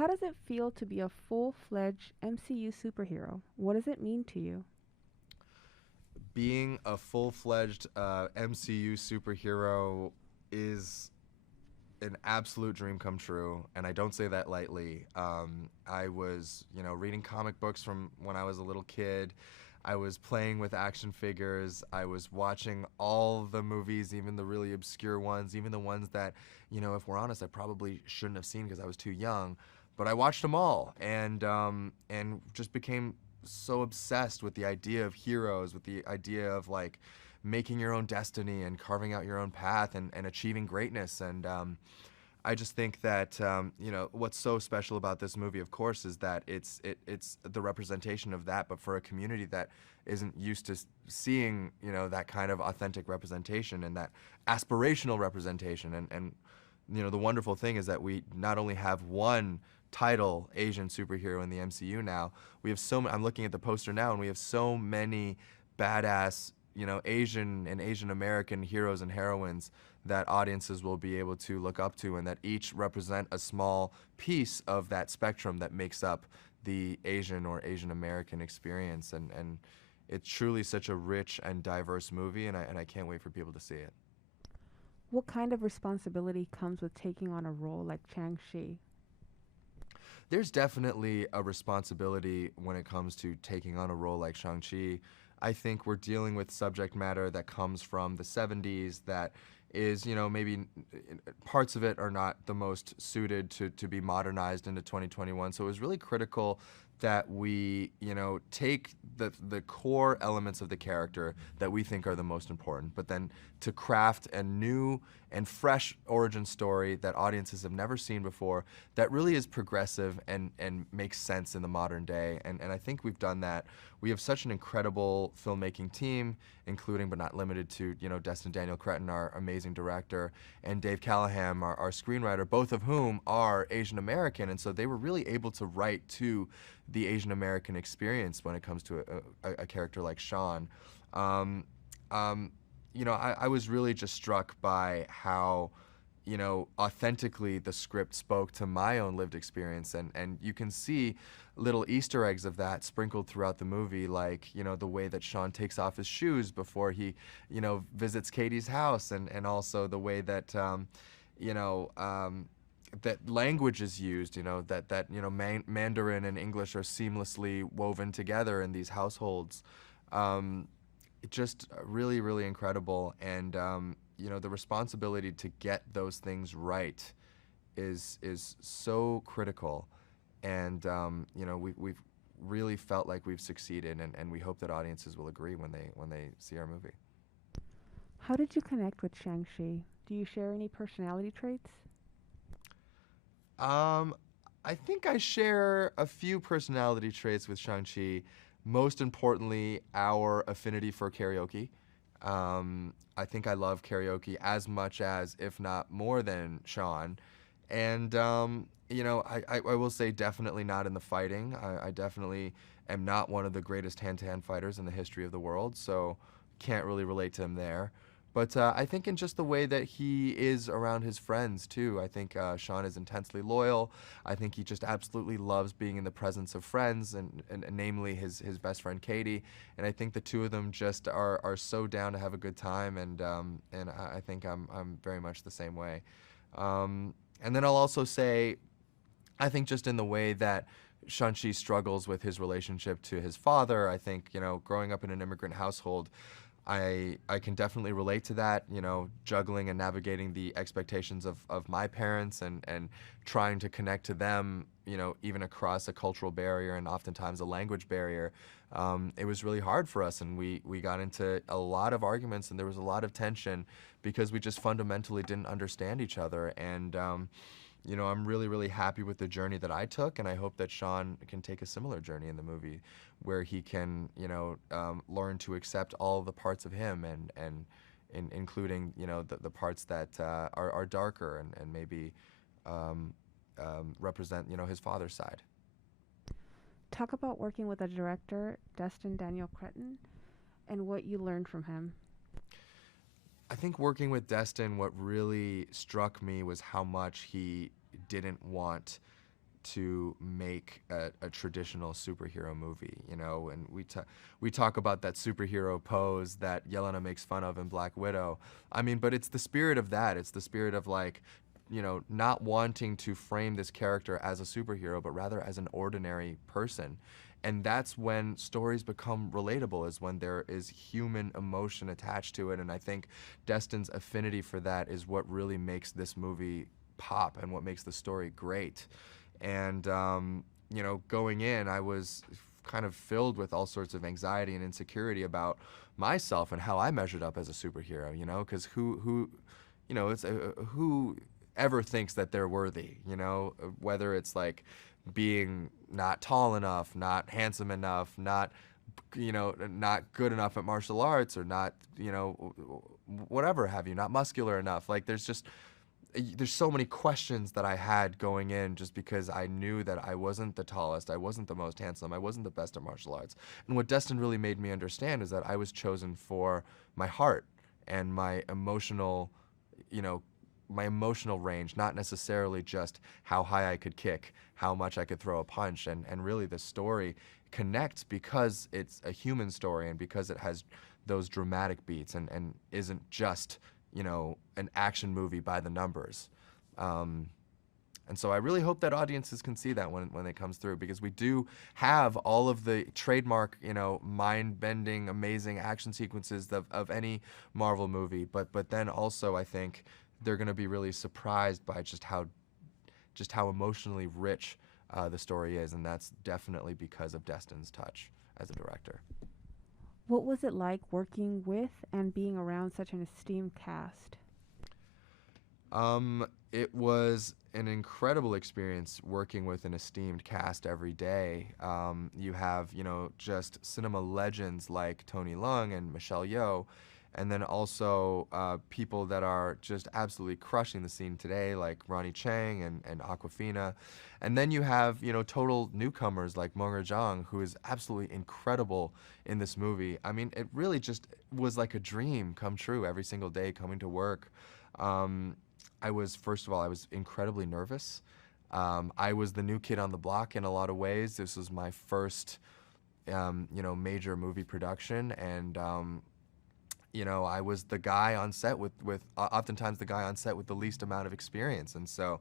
How does it feel to be a full-fledged MCU superhero? What does it mean to you? Being a full-fledged MCU superhero is an absolute dream come true, and I don't say that lightly. I was, reading comic books from when I was a little kid. I was playing with action figures. I was watching all the movies, even the really obscure ones, even the ones that, if we're honest, I probably shouldn't have seen because I was too young. But I watched them all, and just became so obsessed with the idea of heroes, with the idea of like making your own destiny and carving out your own path and achieving greatness. And I just think that what's so special about this movie, of course, is that it's the representation of that, but for a community that isn't used to seeing that kind of authentic representation and that aspirational representation. And the wonderful thing is that we not only have one title Asian superhero in the MCU now, we have I'm looking at the poster now, and we have so many badass Asian and Asian American heroes and heroines that audiences will be able to look up to, and that each represent a small piece of that spectrum that makes up the Asian or Asian American experience. And it's truly such a rich and diverse movie, and I can't wait for people to see it. What kind of responsibility comes with taking on a role like Shang-Chi? There's definitely a responsibility when it comes to taking on a role like Shang-Chi. I think we're dealing with subject matter that comes from the 70s that is, maybe parts of it are not the most suited to be modernized into 2021. So it was really critical that we, take the core elements of the character that we think are the most important, but then to craft a new and fresh origin story that audiences have never seen before, that really is progressive and makes sense in the modern day. And I think we've done that. We have such an incredible filmmaking team, including but not limited to, Destin Daniel Cretton, our amazing director, and Dave Callahan, our screenwriter, both of whom are Asian American. And so they were really able to write to the Asian American experience when it comes to a character like Sean. Um, I was really just struck by how, authentically the script spoke to my own lived experience. And you can see little Easter eggs of that sprinkled throughout the movie, like, the way that Sean takes off his shoes before he, visits Katie's house, and also the way that, you know, um, that language is used, Mandarin and English are seamlessly woven together in these households. Um, just really, really incredible. And the responsibility to get those things right is so critical. And we've really felt like we've succeeded, and we hope that audiences will agree when they see our movie. How did you connect with Shang-Chi? Do you share any personality traits? Um, I think I share a few personality traits with Shang-Chi. Most importantly, our affinity for karaoke. I think I love karaoke as much as, if not more than, Sean. And, I will say definitely not in the fighting. I definitely am not one of the greatest hand-to-hand fighters in the history of the world, so can't really relate to him there. But I think in just the way that he is around his friends, too. I think Sean is intensely loyal. I think he just absolutely loves being in the presence of friends, and namely his best friend Katie. And I think the two of them just are so down to have a good time, and I think I'm very much the same way. And then I'll also say, I think just in the way that Shang-Chi struggles with his relationship to his father, I think, growing up in an immigrant household, I can definitely relate to that, juggling and navigating the expectations of my parents, and trying to connect to them, even across a cultural barrier and oftentimes a language barrier. It was really hard for us, and we got into a lot of arguments, and there was a lot of tension because we just fundamentally didn't understand each other. And I'm really, really happy with the journey that I took, and I hope that Sean can take a similar journey in the movie, where he can, learn to accept all of the parts of him, and including, the parts that are darker, and maybe um, represent, his father's side. Talk about working with a director, Destin Daniel Cretton, and what you learned from him. I think working with Destin, what really struck me was how much he didn't want to make a traditional superhero movie, you know, and we talk about that superhero pose that Yelena makes fun of in Black Widow. I mean, but it's the spirit of that. It's the spirit of like, you know, not wanting to frame this character as a superhero, but rather as an ordinary person. And that's when stories become relatable, is when there is human emotion attached to it. And I think Destin's affinity for that is what really makes this movie pop and what makes the story great. And, you know, going in, I was kind of filled with all sorts of anxiety and insecurity about myself and how I measured up as a superhero, you know, because you know, who ever thinks that they're worthy, you know, whether it's like being not tall enough, not handsome enough, not, you know, not good enough at martial arts, or not, you know, whatever have you, not muscular enough. Like there's so many questions that I had going in, just because I knew that I wasn't the tallest, I wasn't the most handsome, I wasn't the best at martial arts. And what Destin really made me understand is that I was chosen for my heart and my emotional, you know, my emotional range, not necessarily just how high I could kick, how much I could throw a punch. And really the story connects because it's a human story and because it has those dramatic beats and isn't just, you know, an action movie by the numbers. And so I really hope that audiences can see that when it comes through, because we do have all of the trademark, you know, mind-bending, amazing action sequences of any Marvel movie. But then also I think they're going to be really surprised by just how emotionally rich the story is, and that's definitely because of Destin's touch as a director. What was it like working with and being around such an esteemed cast? It was an incredible experience working with an esteemed cast every day. You have, you know, just cinema legends like Tony Leung and Michelle Yeoh, and then also people that are just absolutely crushing the scene today, like Ronnie Chang and Aquafina. And then you have, you know, total newcomers like Monger Jang, who is absolutely incredible in this movie. I mean, it really just was like a dream come true every single day coming to work. Um, First of all, I was incredibly nervous. I was the new kid on the block in a lot of ways. This was my first, you know, major movie production, and you know, I was the guy on set with oftentimes the guy on set with the least amount of experience, and so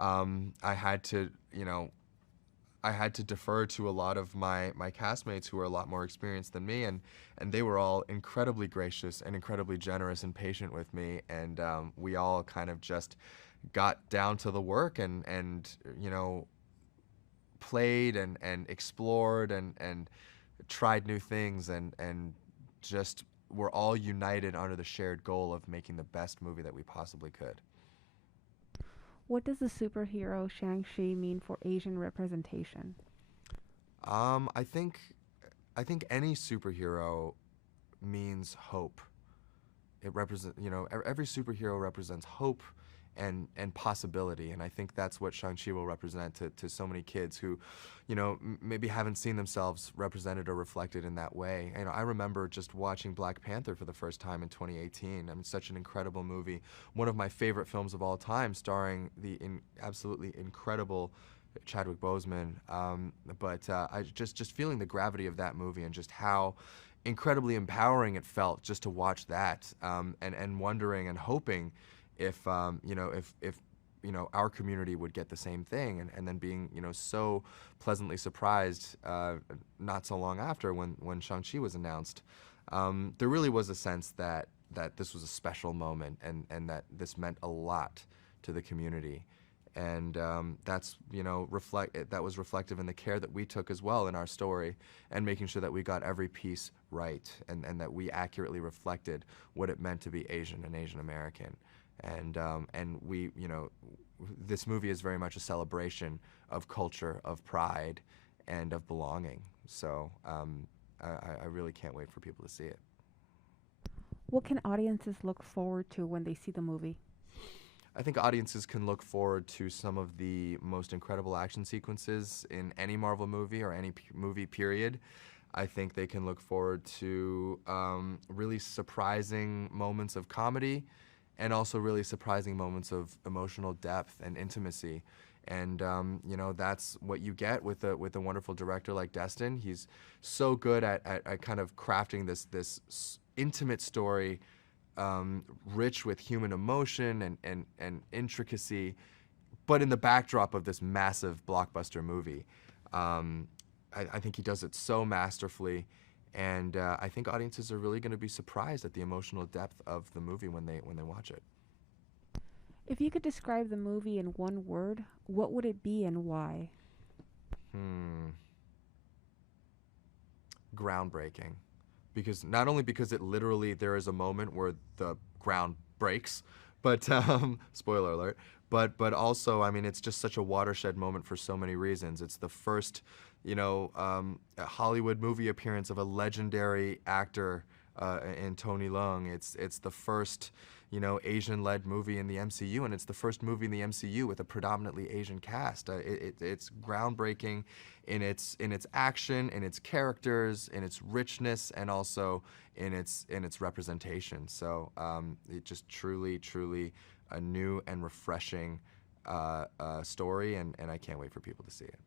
I had to, you know, I had to defer to a lot of my castmates who were a lot more experienced than me, and they were all incredibly gracious and incredibly generous and patient with me, and we all kind of just got down to the work and you know, played and explored and tried new things and just were all united under the shared goal of making the best movie that we possibly could. What does the superhero Shang-Chi mean for Asian representation? Um, I think I think any superhero means hope. It represent, you know, every superhero represents hope and possibility, and I think that's what Shang-Chi will represent to so many kids who, you know, maybe haven't seen themselves represented or reflected in that way. You know, I remember just watching Black Panther for the first time in 2018. I mean, such an incredible movie, one of my favorite films of all time, starring the absolutely incredible Chadwick Boseman. I just feeling the gravity of that movie and just how incredibly empowering it felt just to watch that, and wondering and hoping if, you know, if you know, our community would get the same thing, and then being, you know, so pleasantly surprised not so long after when Shang-Chi was announced. There really was a sense that this was a special moment, and that this meant a lot to the community. And that's, you know, that was reflective in the care that we took as well in our story, and making sure that we got every piece right, and that we accurately reflected what it meant to be Asian and Asian American. And we, you know, this movie is very much a celebration of culture, of pride, and of belonging. So I really can't wait for people to see it. What can audiences look forward to when they see the movie? I think audiences can look forward to some of the most incredible action sequences in any Marvel movie or any movie period. I think they can look forward to really surprising moments of comedy, and also really surprising moments of emotional depth and intimacy. And you know, that's what you get with a wonderful director like Destin. He's so good at kind of crafting this intimate story, rich with human emotion and intricacy, but in the backdrop of this massive blockbuster movie. I think he does it so masterfully, and I think audiences are really going to be surprised at the emotional depth of the movie when they watch it. If you could describe the movie in one word, what would it be and why? Hmm. Groundbreaking, because not only because it literally there is a moment where the ground breaks, but spoiler alert. But also, I mean, it's just such a watershed moment for so many reasons. It's the first, you know, Hollywood movie appearance of a legendary actor in Tony Leung. It's the first, you know, Asian-led movie in the MCU, and it's the first movie in the MCU with a predominantly Asian cast. It's groundbreaking in its action, in its characters, in its richness, and also in its representation. So it just truly a new and refreshing story, and I can't wait for people to see it.